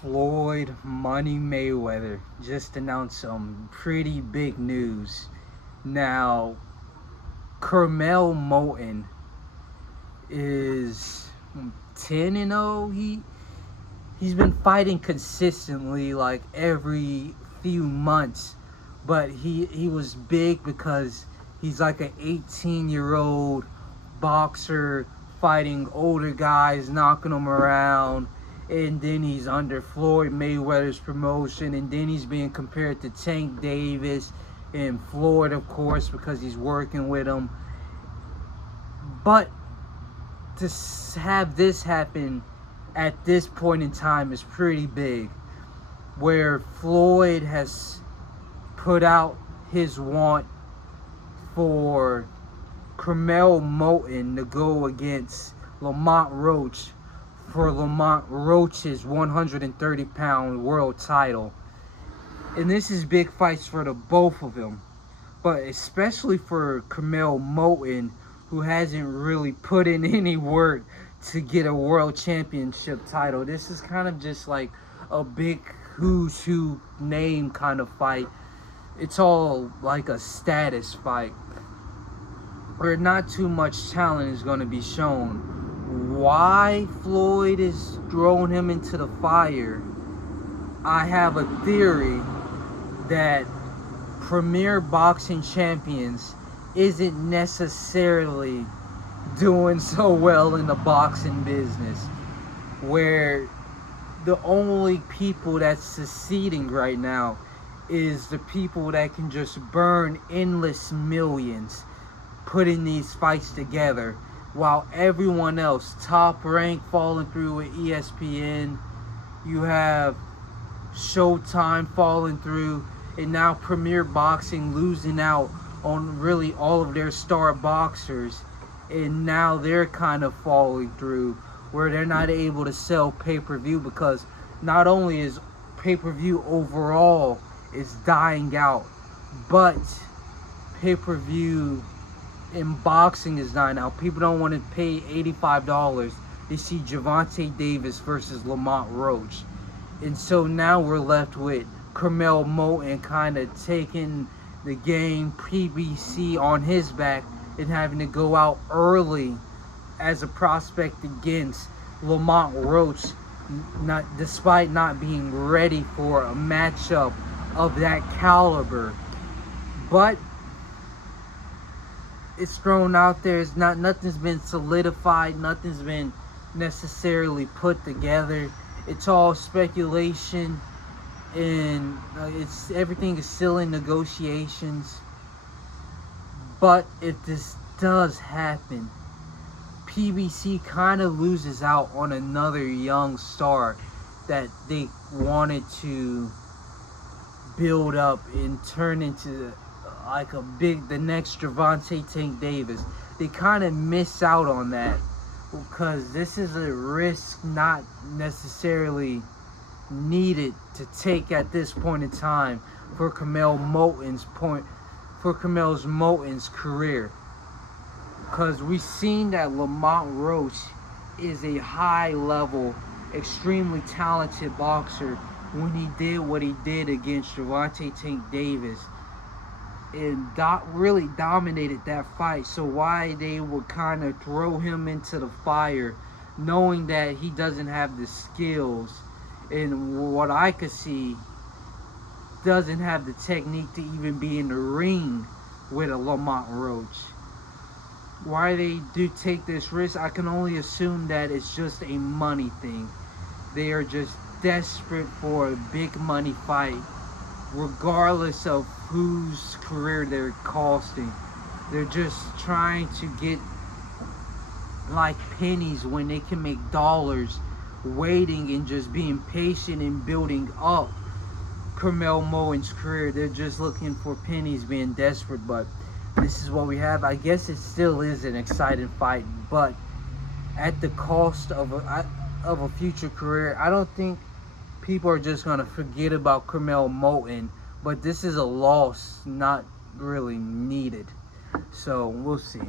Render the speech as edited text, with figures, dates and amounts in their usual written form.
Floyd Money Mayweather just announced some pretty big news. Now, Curmel Moton is 10-0. He's been fighting consistently like every few months, but he was big because he's like an 18-year-old boxer fighting older guys, knocking them around. And then he's under Floyd Mayweather's promotion, and then he's being compared to Tank Davis and Floyd, of course, because he's working with him. But to have this happen at this point in time is pretty big, where Floyd has put out his want for Curmel Moton to go against Lamont Roach for Lamont Roach's 130-pound world title. And this is big fights for the both of them, but especially for Curmel Moton, who hasn't really put in any work to get a world championship title. This is kind of just like a big who's who name kind of fight. It's all like a status fight where not too much talent is going to be shown. Why Floyd is throwing him into the fire, I have a theory that Premier Boxing Champions isn't necessarily doing so well in the boxing business, where the only people that's succeeding right now is the people that can just burn endless millions putting these fights together, while everyone else, Top Rank falling through with ESPN, you have Showtime falling through, and now Premier Boxing losing out on really all of their star boxers, and now they're kind of falling through where they're not able to sell pay-per-view, because not only is pay-per-view overall is dying out, but pay-per-view in boxing is dying out. People don't want to pay $85 to see Gervonta Davis versus Lamont Roach. And so now we're left with Curmel Moton kind of taking the game PBC on his back and having to go out early as a prospect against Lamont Roach, despite not being ready for a matchup of that caliber. But it's thrown out there. It's not, nothing's been solidified, nothing's been necessarily put together. It's all speculation, and everything is still in negotiations. But if this does happen, PBC kind of loses out on another young star that they wanted to build up and turn into like the next Gervonta Tank Davis. They kind of miss out on that because this is a risk not necessarily needed to take at this point in time for Curmel Moton's career, because we've seen that Lamont Roach is a high level, extremely talented boxer when he did what he did against Gervonta Tank Davis and really dominated that fight. So why they would kind of throw him into the fire, knowing that he doesn't have the skills, and what I could see, doesn't have the technique to even be in the ring with a Lamont Roach. Why they do take this risk, I can only assume that it's just a money thing. They are just desperate for a big money fight, regardless of whose career they're costing. They're just trying to get like pennies when they can make dollars, waiting and just being patient and building up Curmel Moton's career. They're just looking for pennies, being desperate. But this is what we have. I guess it still is an exciting fight, but at the cost of a future career. I don't think people are just going to forget about Curmel Moton, but this is a loss not really needed. So we'll see.